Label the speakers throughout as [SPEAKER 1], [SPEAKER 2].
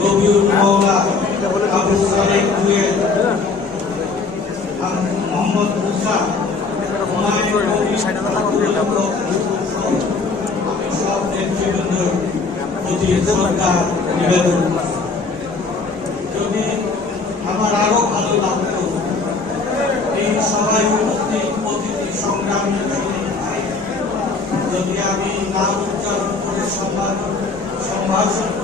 [SPEAKER 1] রবিউল মৌলা আবু সালেক জুয়েল মোহাম্মদ মুসা নিবেদন। যদি আমার আরও ভালো লাগতো এই সভায় উপস্থিত প্রতিটি সংগ্রামী, যদি আমি নাম উচ্চারণ করে সম্ভাষণ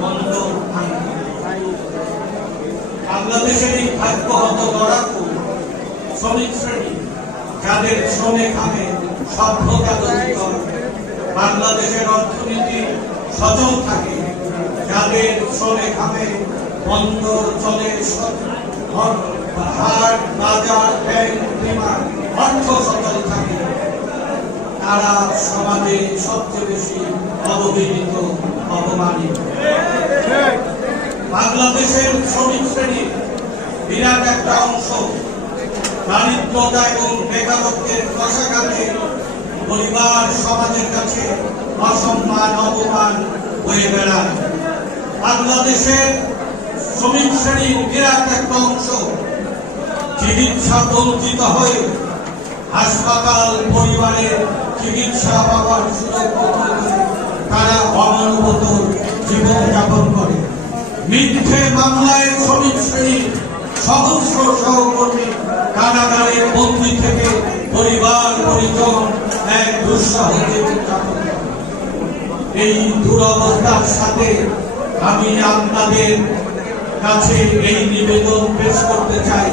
[SPEAKER 1] বন্ধ বাংলাদেশের এই ভাগ্য লড়াকু শ্রমিক শ্রেণি, যাদের শ্রমে খামে সভ্যতা তৈরি বাংলাদেশের অর্থনীতি সচল থাকে, যাদের শ্রমে খামে বন্দর চলে হাট, বাজার, ব্যাংক বিমা অর্থ সচল থাকে। তারা সমাজে সবচেয়ে বেশি অবহেলিত, অপমানিত। বাংলাদেশের শ্রমিক শ্রেণির বিরাট একটা অংশ দারিদ্রতা এবং বেকারত্বের কষাঘাতে পরিবার, সমাজের কাছে অসম্মান, অপমান হয়ে বেড়ায়। বাংলাদেশের শ্রমিক শ্রেণির বিরাট একটা অংশ চিকিৎসা বঞ্চিত হয়ে হাসপাতাল, পরিবারের চিকিৎসা পাওয়ার সুযোগ তারা অমানবত জীবনযাপন করে মিথ্যে মামলায় শ্রমিক শ্রেণির সহস্র সহকর্মী কারাগারে বন্দি থেকে পরিবার, পরিজন এক দুঃসহ। এই দুরবস্থার সাথে আমি আপনাদের কাছে এই নিবেদন পেশ করতে চাই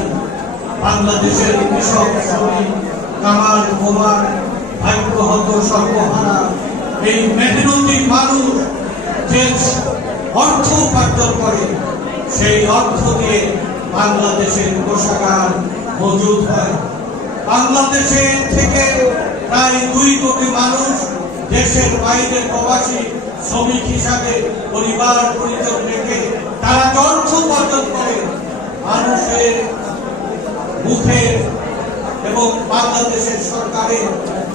[SPEAKER 1] বাংলাদেশের কৃষক শ্রমিক কামাল কুমার সর্বহারা। এই মেহনতি মানুষ যে অর্থ উপার্জন করে, সেই অর্থ দিয়ে বাংলাদেশের কোষাগার মজুদ হয়। বাংলাদেশে থেকে প্রায় দুই কোটি মানুষ দেশের বাইরে প্রবাসী শ্রমিক হিসাবে পরিবার, পরিজন রেখে তারা অর্থ উপার্জন করে, মানুষের মুখে এবং বাংলাদেশের সরকারের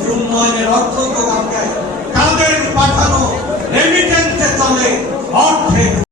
[SPEAKER 1] উন্নয়নের অর্থ দেয় তাদের পাঠানো রেমিটেন্সে চলে অর্থে